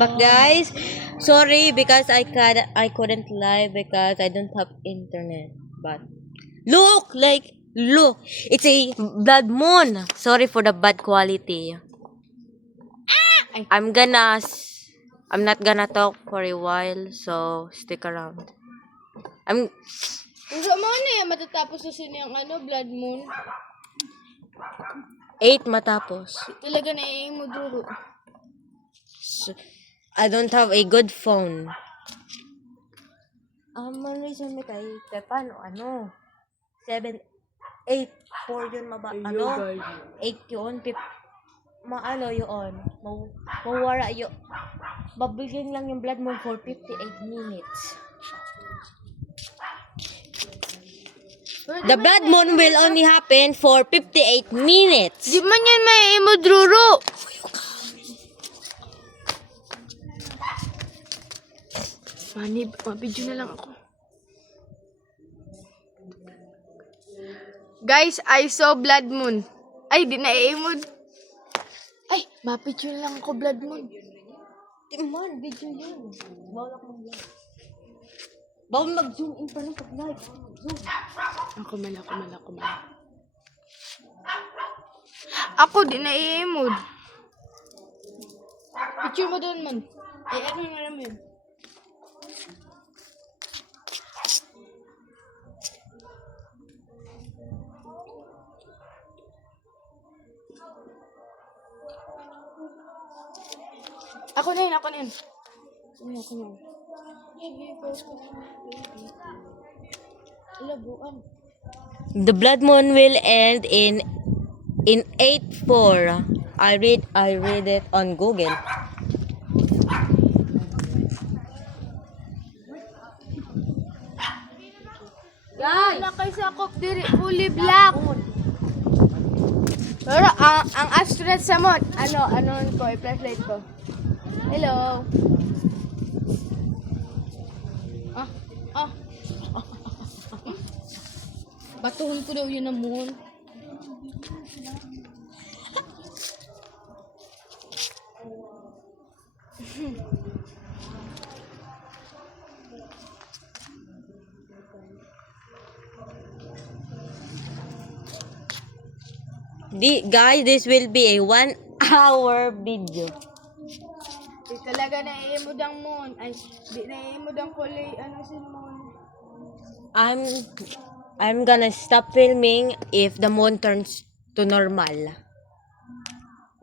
back, guys. Sorry because I couldn't live because I don't have internet. But look, it's a blood moon. Sorry for the bad quality. I'm not gonna talk for a while, so stick around. Kung sa mga na yan, matatapos na siniyang blood moon. 8 matapos. Talaga na mo duro. So, I don't have a good phone. Reason may kay paano 7 8 4 yun 8 yun yun mawara yun babigyan lang yung blood mo for 58 minutes. The blood moon will only happen for 58 minutes. Di man yan may mo duro. Mabidyo na lang ako. Guys, I saw blood moon. Ay, di na i-emood. Ay, mabidyo na lang ako blood moon. Man, video yun. Bawal mag-zoom in pa ng pag-live. Ako man. Ako, di na i-emood. Picture mo doon man. Ay, ano nga naman. Ako na yun. The blood moon will end in 8:04. I read it on Google. Guys, nakay sakop diri fully black. Pero ang astronaut sa mod, ano ko, i-flashlight ko. Hello. Batuhon ko daw yun na moon. Guys, this will be a 1-hour video. Di talaga na-i-emood ang moon. Ay, di na-i-emood ang kulay, si moon. I'm gonna stop filming if the moon turns to normal.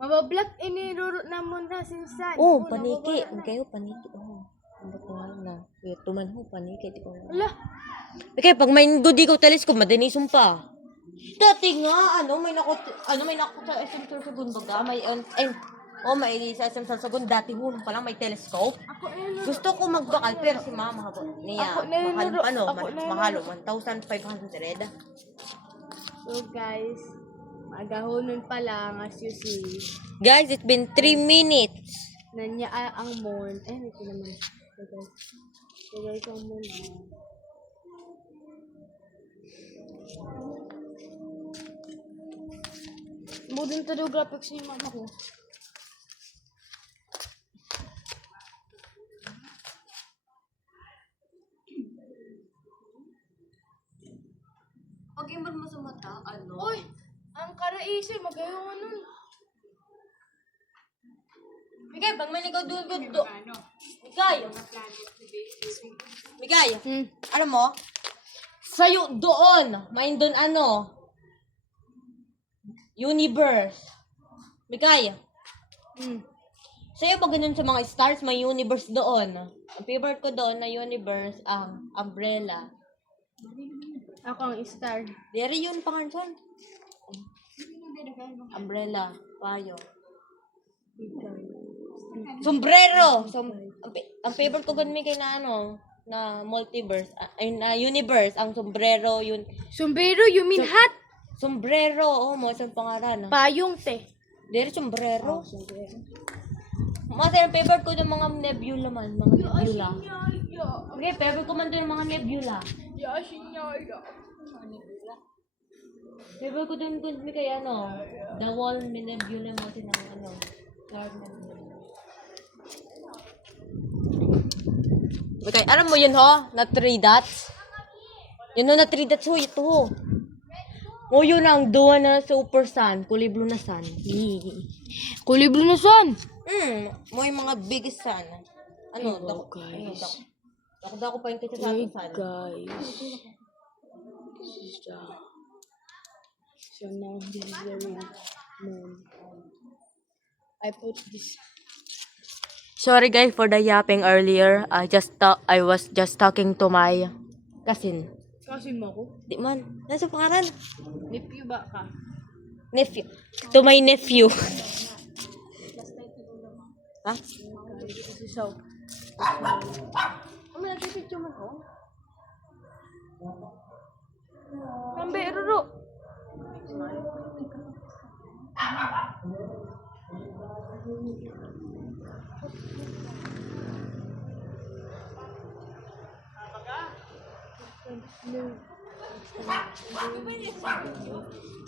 Mabablock iniruro na moon na sinsan. Oh, paniki. Kayo paniki. Oh. Hindi ko na. Tuman ho, paniki. Wala. Okay, pag may good ko telescope, madinisong pa. Dati nga, may nakot sa SM Sorsogon baga, may sa SM Sorsogon, dati pa lang may telescope. Gusto ko magbakal, pero si mama niya, mahalo, 1,500. So guys, magahonon pa lang as you see. Guys, it's been 3 minutes. Nanya ang moon. Ito naman. So guys, ang moon. Modern to daw graphics ni mama ko. Pag imag mo sa mata, Uy! Ang karaisi, magayon nun. Migay, pag may ligaw doon. Migay, alam mo? Sa'yo doon, may doon universe. Migay. Sa'yo pag ganun sa mga stars, may universe doon. Ang favorite ko doon na universe, ang umbrella. Ako ang star. Dere yun, pangansan. Umbrella, payo. Sombrero! Ang favorite ko ganun kay na multiverse, na universe, ang sombrero, yun. Sombrero, you mean hat? Sombrero, mo isang pangalan. Payong te. Dere sombrero. Mga ang favorite ko ng mga nebula man, mga nebula. Okay, favorite ko man doon ng mga nebula. Favorite ko doon kung may kaya The Wall Nebula mo sinang Cloud Nebula. Okay, alam mo yun ho? Na 3 dots? Yun ho, na 3 dots ho, ito ho. O yun ang duwa na super sun, kulay blue na sun. Kulay blue na sun. Mo yung mga biggest sun. Ano, Wow, dako, guys. dako pa yung kasi sa Hey, ating sun. guys. So now this is the real moon. I put this. Sorry guys for the yapping earlier. I was just talking to my cousin. Kasi mo ko. Di man, nasa pangalan? Nephew ba ka? Nephew. To my nephew. Ha? Kasi so. Ano nagpipicture mo ko? Kambe, Ruro.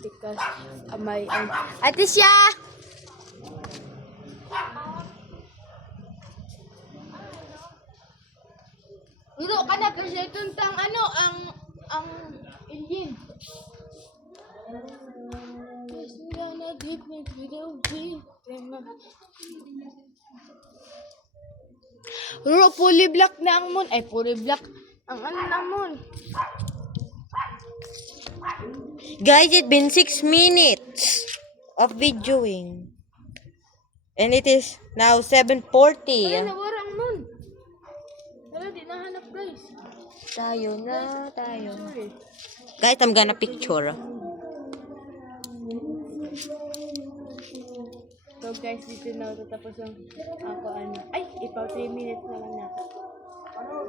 Because my Ate siya! Ruro ka na kasi tuntang ano ang alien. Ruro, fully black na ang moon. Ay, fully black ang ano na moon. Guys, it's been 6 minutes of videoing. And it is now 7:40. Ay, nawara ang moon. Wala, di nahanap guys. Tayo na. Sorry. Guys, I'm gonna picture. So guys, dito na tatapos ang ako ano. Ay, ipaw 3 minutes na lang natin. Ano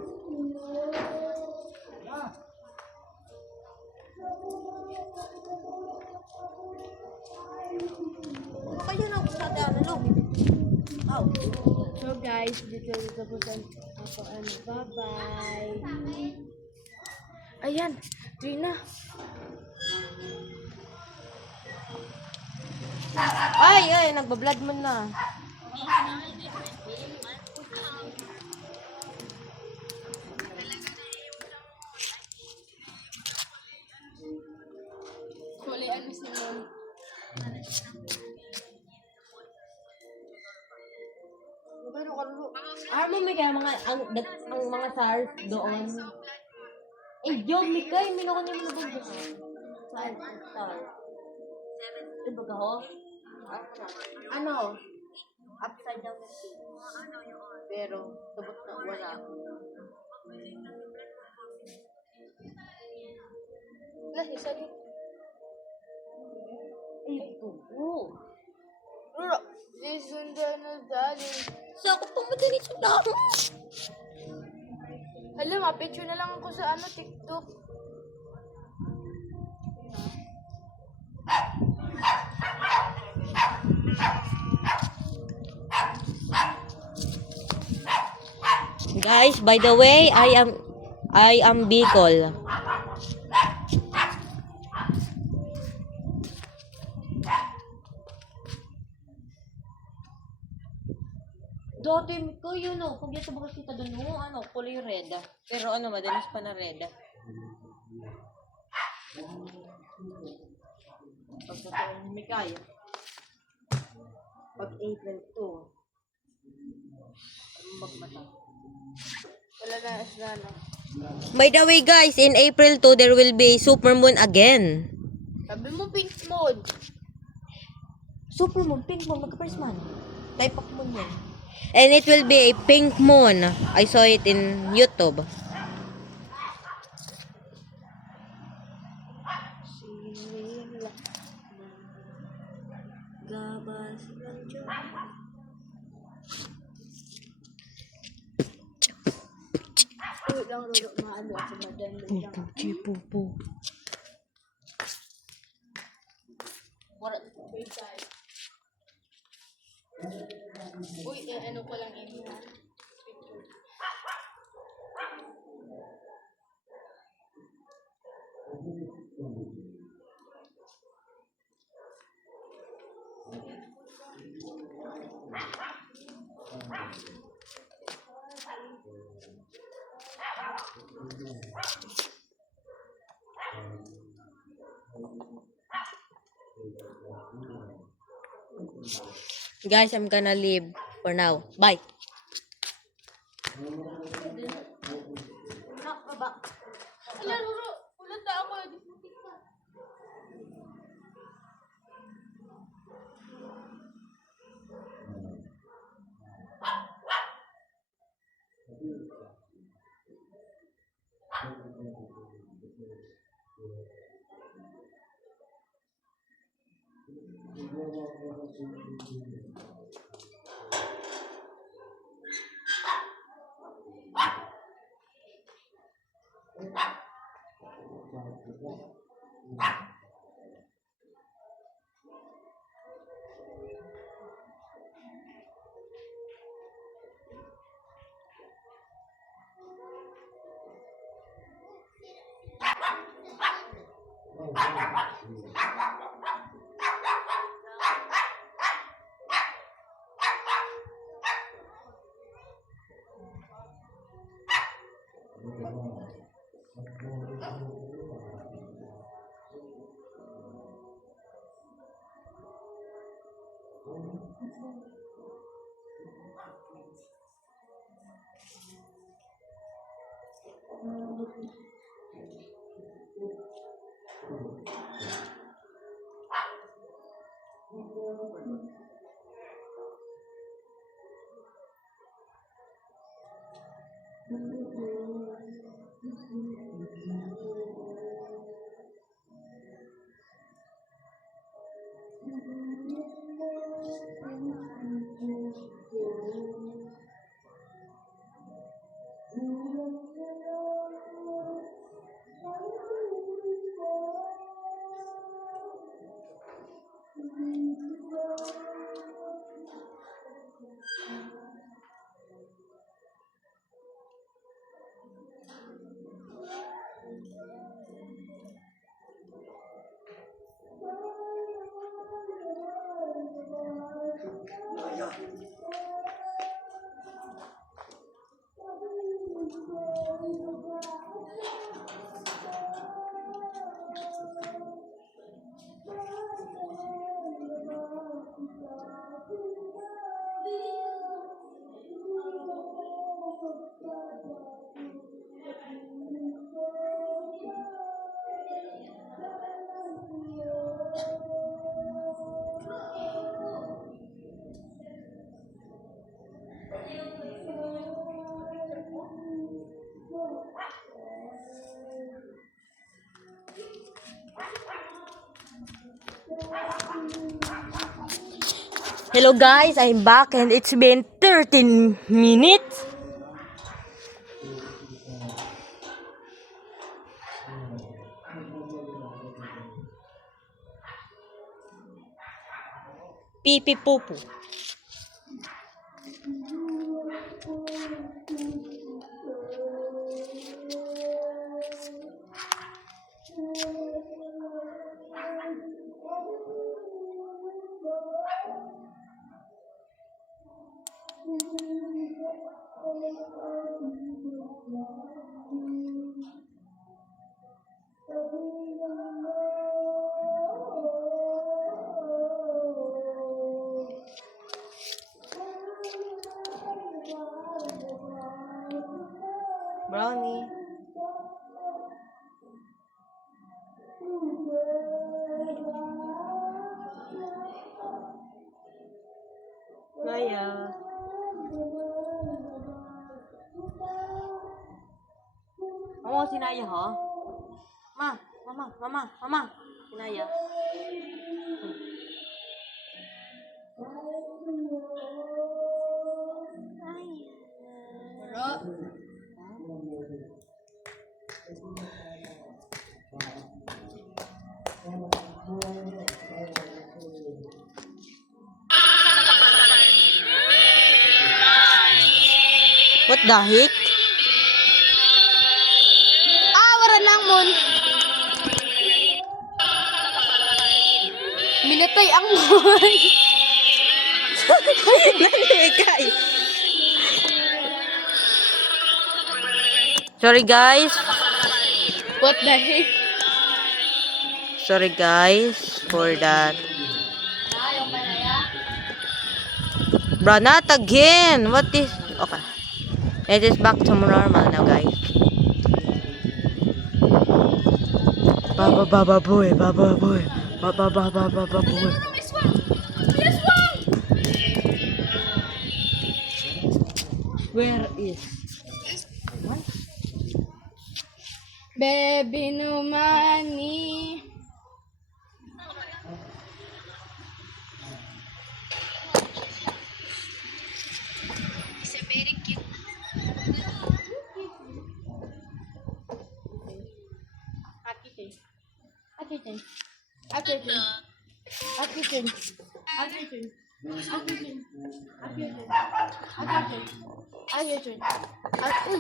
kayo na sa ano? Oh. So guys, dito tatapos ang ako ano. Bye-bye. Ayan, Trina. Ay, nagbablad mo na. Kulay ano si Mom? Mo may kaya mga ang mga SARS doon. Jog mi kay mino ko ni mo ba? Star. Diba ka ho? Ano? Upside down na siya. Pero tubot na wala. Lah, isa din. Ito. Ruro, sisundan na dali. Sa ako pang madali sa lang. Alam, ma-picture na lang ako sa ano, TikTok. Guys, by the way, I am Bicol. Dati ko yun pag ito ba kita doon kulay red. Pero madalas pa na red. Pag totoo ni Mikay. Pag April 2. Magmata. Wala na, isla na. By the way guys, in April 2 there will be super moon again. Sabi mo pink mode. Super moon, pink moon, magka-first man. Type of moon yan. And it will be a pink moon. I saw it in YouTube. Uy, lang Ruro, maalo ako madali lang. Pupu. Uy, ano ko lang ini ha. Guys, I'm gonna leave for now. Bye. Hello guys, I'm back and it's been 13 minutes. Pipi pupu. Brownie. Naya. Oo, si Naya ha? Mama. Si Naya. What the heck? Wala lang mon. Minatay ang mon. Nani kay? Sorry guys. What the heck? Sorry guys for that. Bro, not again. What is... Okay. It is back to normal now, guys. Baba baba boy, baba boy. Baba baba baba boy. Where is... Baby, no money.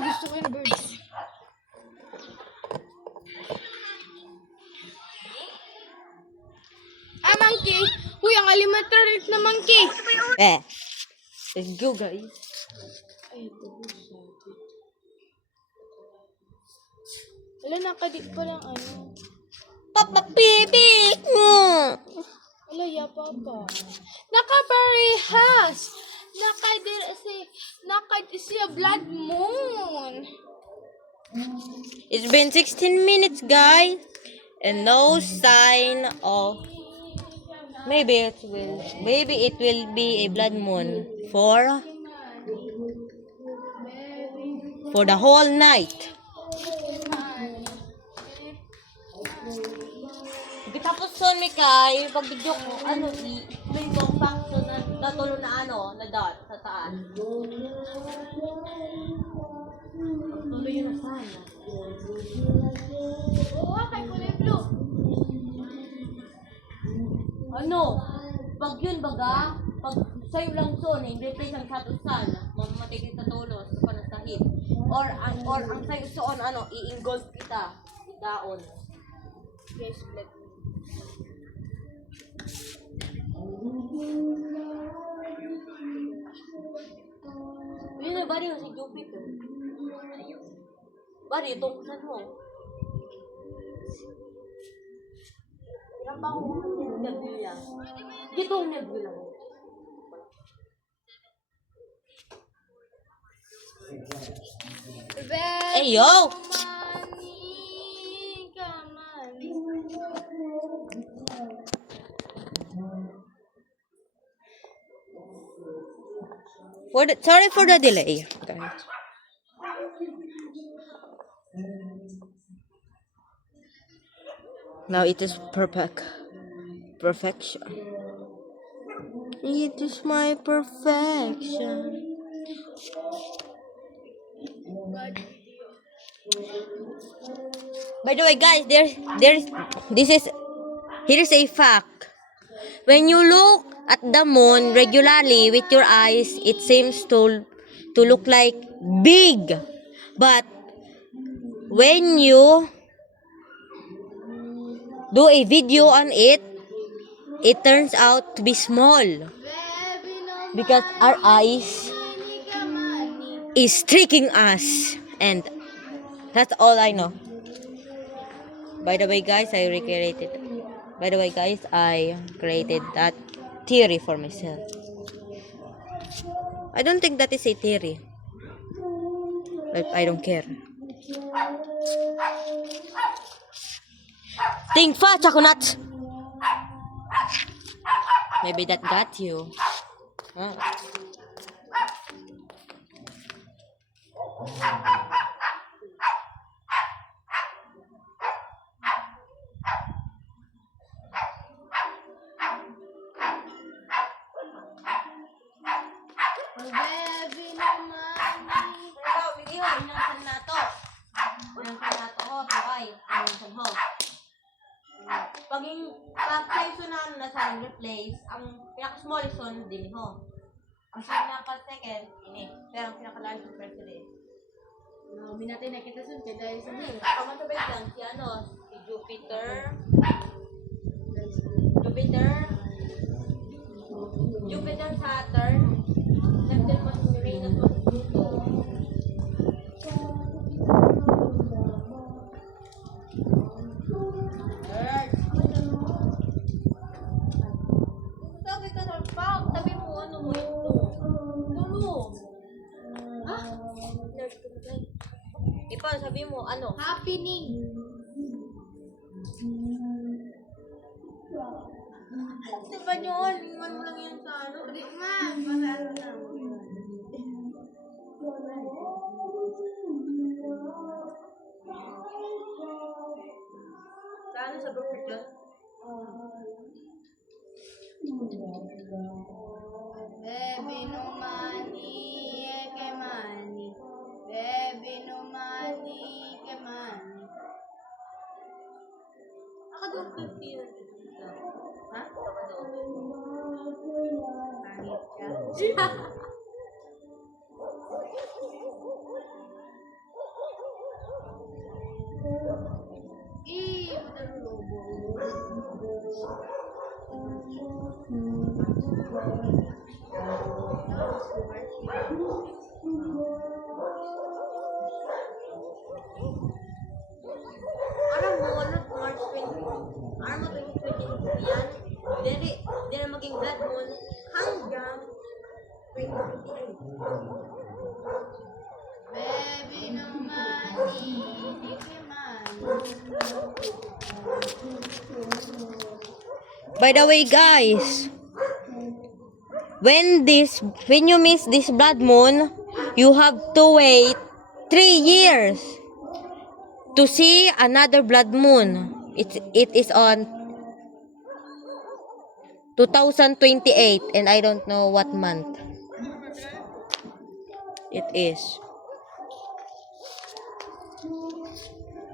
Gusto ko yung birds. Monkey! Uy, ang alimatrarik na monkey! Let's go, guys. Ay, ito. Wala, nakadip pa lang ano. Papa, baby! Wala, yapa pa. Nakaparehas! Nakadisi a blood moon! It's been 16 minutes, guys. And no sign of... Maybe it will be a blood moon for the whole night. Tapos son mi kay pag video ko may compact na natulo na na dot sa taas. Tuloy yun na sana. Kay kulay blue. Pag yun baga, pag sa'yo lang son, hindi place ang katusan, mamatigil sa tulos, sa panasahit. Or ang sa'yo son, i-engulf kita, daon. Yes, blood. Yun na, bari yung si Jupiter. Bari, itong kusan mo. Ilang pa akong nebula. Dito ang nebula mo. Hey, yo! Sorry for the delay, guys. Now it is perfection. It is my perfection. By the way, guys, here's a fact. When you look at the moon regularly with your eyes, it seems to look like big. But when you do a video on it, it turns out to be small. Because our eyes is tricking us. And that's all I know. By the way, guys, I created that theory for myself. I don't think that is a theory. But I don't care. Think fast, Chakunat! Maybe that got you. Huh? Pag tayo sunan na sa replace, ang pinaka-smallest one din ho. Ang pinaka-second, ini. Pero ang pinaka-large yung first din. No, minatay na kita sun kaya dahil sa mga. Ang masabay lang, si Jupiter. Jupiter, Saturn. Neptune, Uranus, Pluto. Nurse ko na tayo. Ipon, sabi mo, ano? Happening. Diba yun? Iwan mo lang yun sa ano. Hindi, ma. Para ano na. Sa ano, sa broker yun? Baby no money, que money. Baby no money, que money. Nakadog 50 yun. Ha? Nakadog. Pangit ka. Matalulobo. Alam mo, ano, March 20. Alam mo, 2020 yan. Dili na maging blood moon hanggang 2028. Baby no money, que money. By the way, guys, when you miss this blood moon, you have to wait 3 years to see another blood moon. It is on 2028 and I don't know what month it is.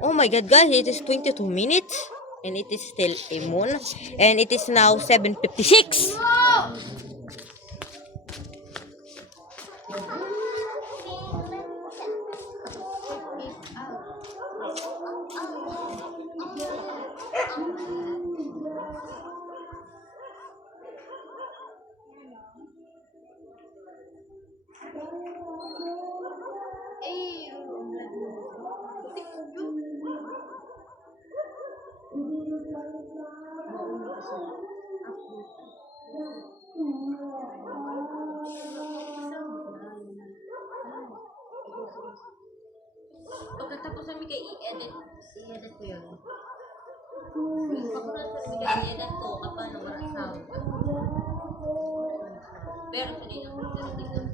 Oh my god, guys, it is 22 minutes and it is still a moon and it is now 7:56. Pagkatapos namin kay i-edit ko yun. Pagkatapos namin kay i-edit ko, kapano wala sound. Pero sa dito, tignan.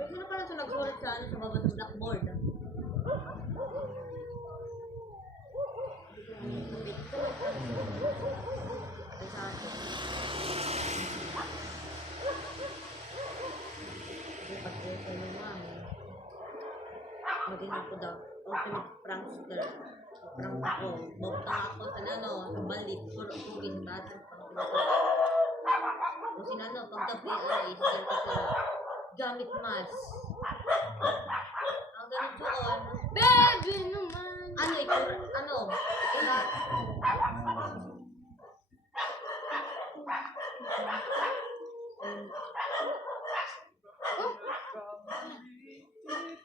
Pwede na pala ito nagsulat sa ano sa baba ng blackboard. Maging ako daw, ultimate prankster. Prank ako. Bauta ako sa nano, sa balit. Puro ako ginatatan. Kung sinano, paggabi, isasal ko sila. Gamit mas. Ang ganun doon. Baby naman. Ano ito? Ano? Ikat.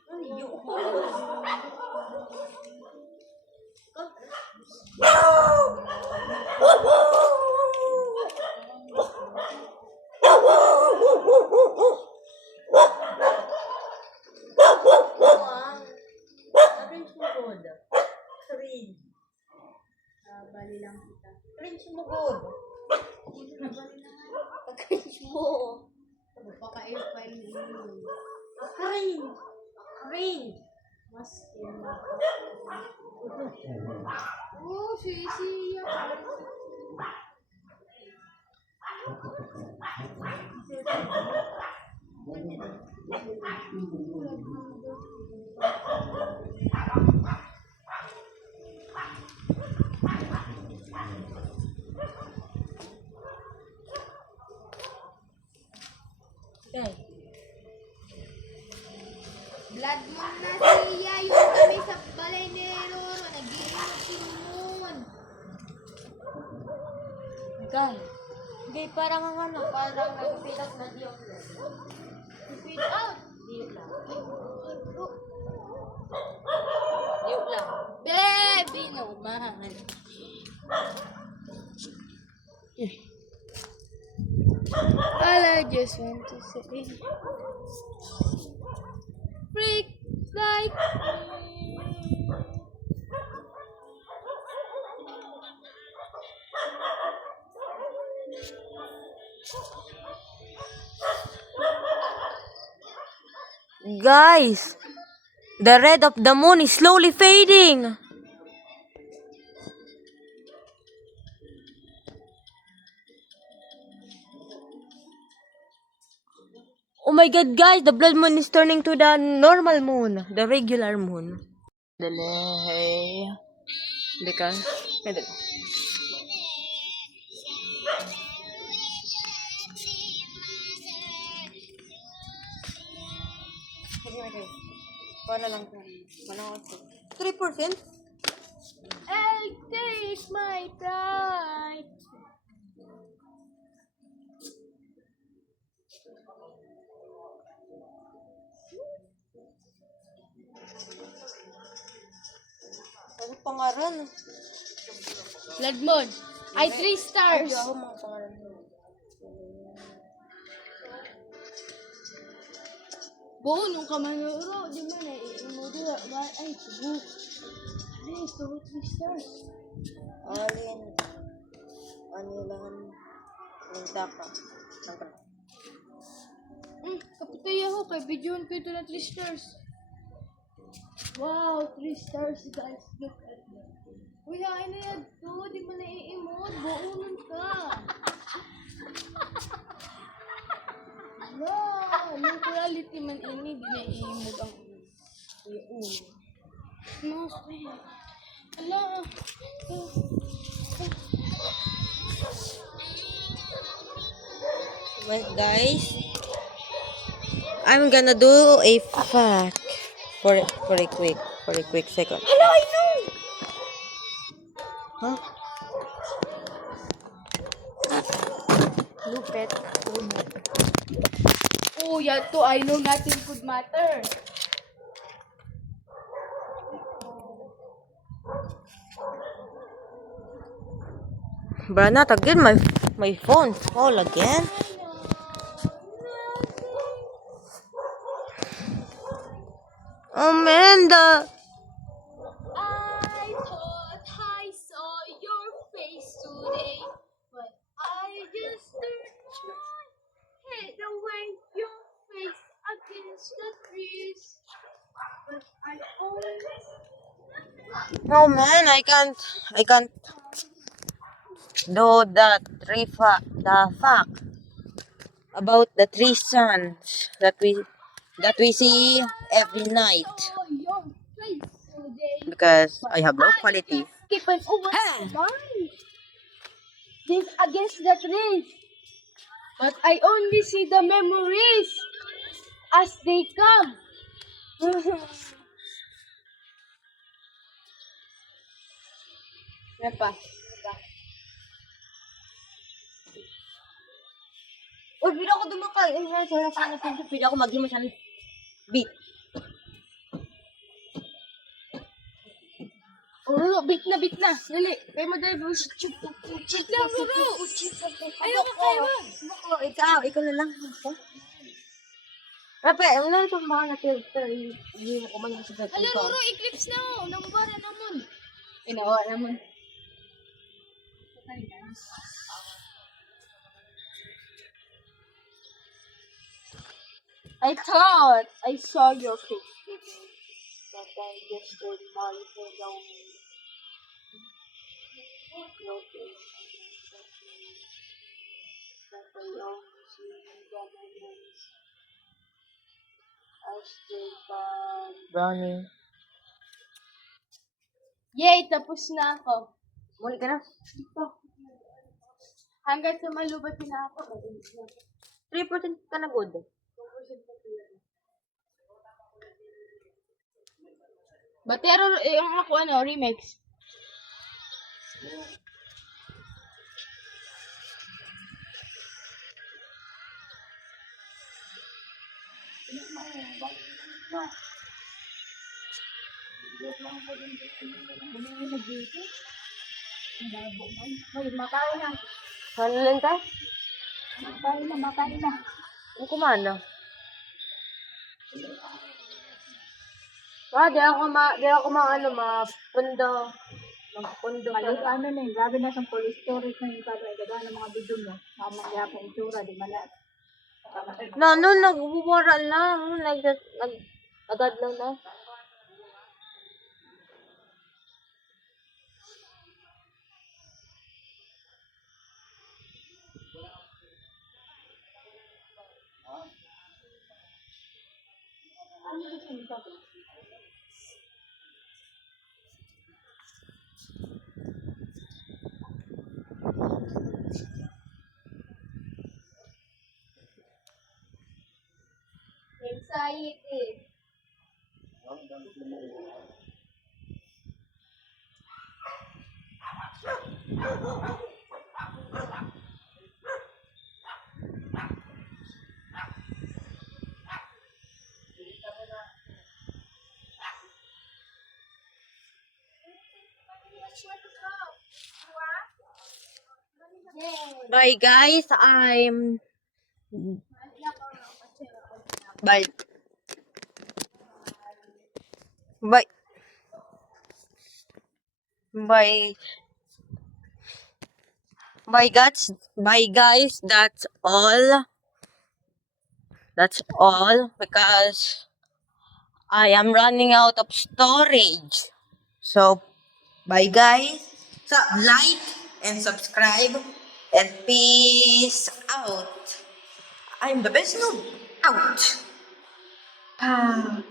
Ano yun? Bali lang kita. Cringe mo, God. Bali lang nga. Cringe mo. Magpaka-airfile ni Ino. Cringe. Cringe. Mas oh, sisiya. Okay. Blood moon na siya. Yung kami sa balay ni Roro. Nag-iinom si Moon. Okay. Sige, parang ang ano, parang nag-fade out na diyo. Fade out! Diyo lang. Diyo lang. Baby, no man. All I just want to say, freak like me. Guys, the red of the moon is slowly fading. Oh my god, guys, the blood moon is turning to the normal moon, the regular moon. Delay. Because, Para lang to. 3%? I'll take my pride. Ano pangaran? Blood moon. Ay, 3 stars. Ako mga pangaran. Buo nung kamanuro, di ba na imudo ba ay tubo. Ay, tubo 3 stars. Alin. Ano lang ng taka. Kapatay ako kay videoan ko ito na 3 stars. Wow, 3 stars guys. Look at that. Uy, hain na yan to. Di mo na i-emote. Buo nun ka. Wow, yung quality man ini, di na i-emote ang no, sweet. Ala. Well, guys, I'm gonna do a fact for a quick second. Hello, I know! Huh? Lupet. Oh, yan to. I know nothing could matter. Brana, again, my phone fall again. Amanda. I thought I saw your face today, but I just turned my head away. Your face against the trees, but I always. Oh man, I can't do the fact about the three suns that we see every night Saw your face today. because I have low quality. Keep an over this against the trees, but I only see the memories as they come. Apa? Uy, bila ako dumakay. Ay, sana bila ako mag-himo sa beat. Ruro, bit na. Dali. Kaya mo dali, bro. Bit na, Ruro. Ayaw ka kayo. Ikaw na lang. Rape, ano na ito mga na-filter? Hindi mo ko man yung sa Hala, Ruro, eclipse na ho. Nambara naman. Inawa naman. I thought I saw your face today, but I just turned my head away. Your face against the trees, but I only see the memories as they come. Brownie. Yay! Tapos na ako. Muli ka na. Hanggang sa malubat na ako. 3% ka na good. Batero, yung ako remix. Hoy, makain na. Ano lang tayo? Makain na. Ang kumana? Di ako pundo. Magpundo ka. Malis ano na grabe na sa police storage na yung kada ng mga video mo. Mamaya pa itsura, di ba na? No, nagbuwara lang. Agad lang na. Anxiety. Bye guys, Bye. Bye. Bye. Bye guys. Bye guys. That's all. That's all because I am running out of storage. So, bye guys. So, like and subscribe and peace out. I'm the best noob. Out. Ah.